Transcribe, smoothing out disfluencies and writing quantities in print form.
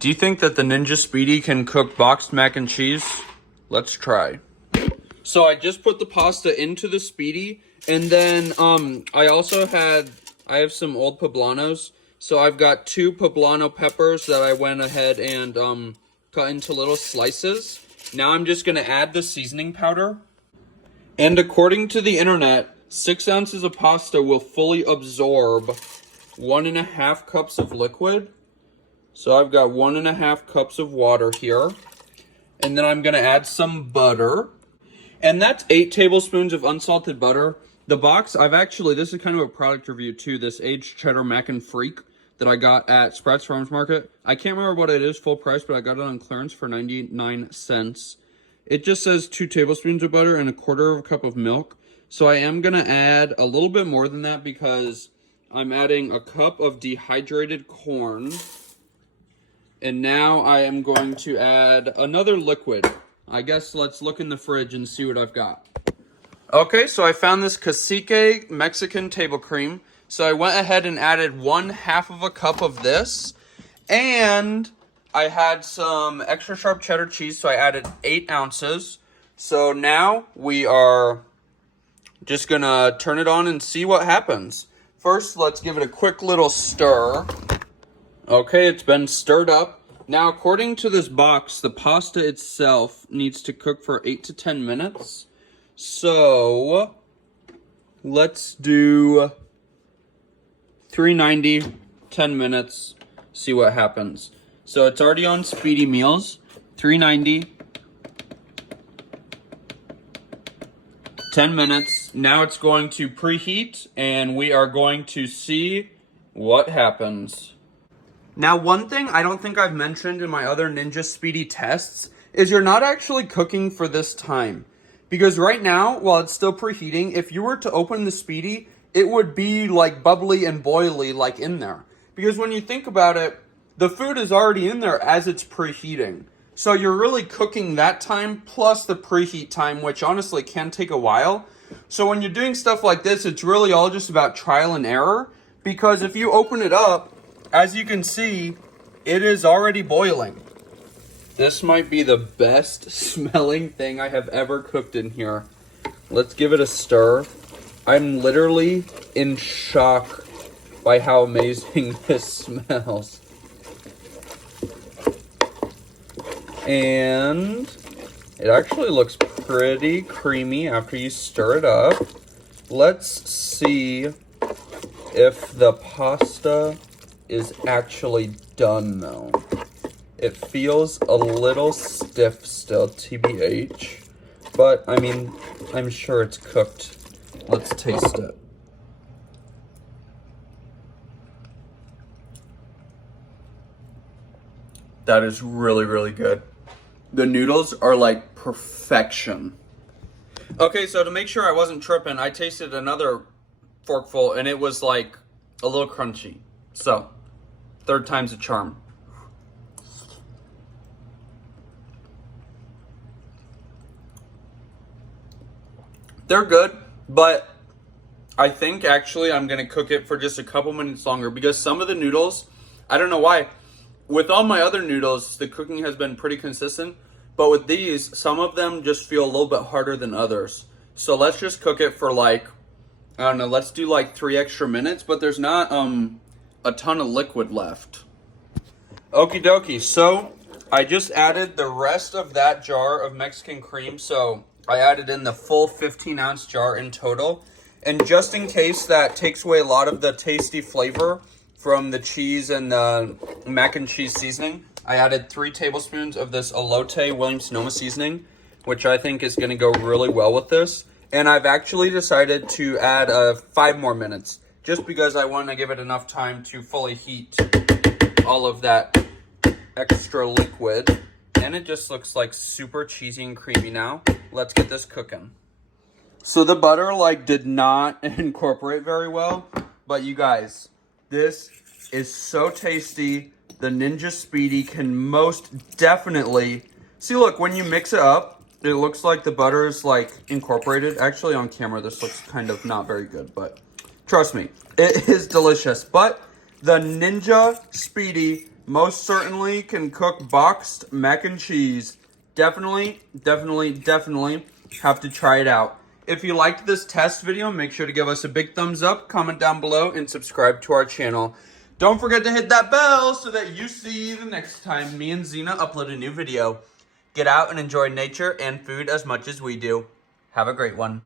Do you think that the Ninja Speedi can cook boxed mac and cheese? Let's try. So I just put the pasta into the Speedi, and then I have some old poblanos. So I've got 2 poblano peppers that I went ahead and cut into little slices. Now I'm just gonna add the seasoning powder. And according to the internet, 6 ounces of pasta will fully absorb 1.5 cups of liquid. So I've got 1.5 cups of water here. And then I'm gonna add some butter. And that's 8 tablespoons of unsalted butter. The box, this is kind of a product review too, this aged cheddar mac and freak that I got at Sprouts Farmers Market. I can't remember what it is full price, but I got it on clearance for 99 cents. It just says 2 tablespoons of butter and 1/4 cup of milk. So I am gonna add a little bit more than that because I'm adding a cup of dehydrated corn. And now I am going to add another liquid. I guess let's look in the fridge and see what I've got. Okay, so I found this cacique Mexican table cream. So I went ahead and added 1/2 cup of this. And I had some extra sharp cheddar cheese, so I added 8 ounces. So now we are just gonna turn it on and see what happens. First, let's give it a quick little stir. Okay, it's been stirred up. Now, according to this box, the pasta itself needs to cook for 8 to 10 minutes. So, let's do 390, 10 minutes, see what happens. So, it's already on Speedi Meals, 390, 10 minutes. Now it's going to preheat, and we are going to see what happens. Now, one thing I don't think I've mentioned in my other Ninja Speedi tests is you're not actually cooking for this time. Because right now, while it's still preheating, if you were to open the Speedi, it would be like bubbly and boily like in there. Because when you think about it, the food is already in there as it's preheating. So you're really cooking that time plus the preheat time, which honestly can take a while. So when you're doing stuff like this, it's really all just about trial and error. Because if you open it up, as you can see, it is already boiling. This might be the best smelling thing I have ever cooked in here. Let's give it a stir. I'm literally in shock by how amazing this smells. And it actually looks pretty creamy after you stir it up. Let's see if the pasta is actually done though. It feels a little stiff still, TBH. But, I mean, I'm sure it's cooked. Let's taste it. That is really, really good. The noodles are like perfection. Okay, so to make sure I wasn't tripping, I tasted another forkful and it was like a little crunchy. So, 3rd time's a charm. They're good, but I think actually I'm gonna cook it for just a couple minutes longer because some of the noodles, I don't know why, with all my other noodles, the cooking has been pretty consistent, but with these, some of them just feel a little bit harder than others. So let's just cook it for like, I don't know, let's do like 3 extra minutes, but there's not a ton of liquid left. Okie dokie, so I just added the rest of that jar of Mexican cream, so I added in the full 15-ounce jar in total. And just in case that takes away a lot of the tasty flavor from the cheese and the mac and cheese seasoning, I added 3 tablespoons of this elote Williams-Sonoma seasoning, which I think is going to go really well with this. And I've actually decided to add 5 more minutes, just because I want to give it enough time to fully heat all of that extra liquid. And it just looks like super cheesy and creamy now. Let's get this cooking. So the butter did not incorporate very well, but you guys, this is so tasty. The Ninja Speedi can most definitely, see, look, when you mix it up, it looks like the butter is incorporated. Actually on camera, this looks kind of not very good, but trust me, it is delicious. But the Ninja Speedi most certainly can cook boxed mac and cheese. Definitely have to try it out. If you liked this test video, make sure to give us a big thumbs up, comment down below, and subscribe to our channel. Don't forget to hit that bell so that you see the next time me and Xena upload a new video. Get out and enjoy nature and food as much as we do. Have a great one.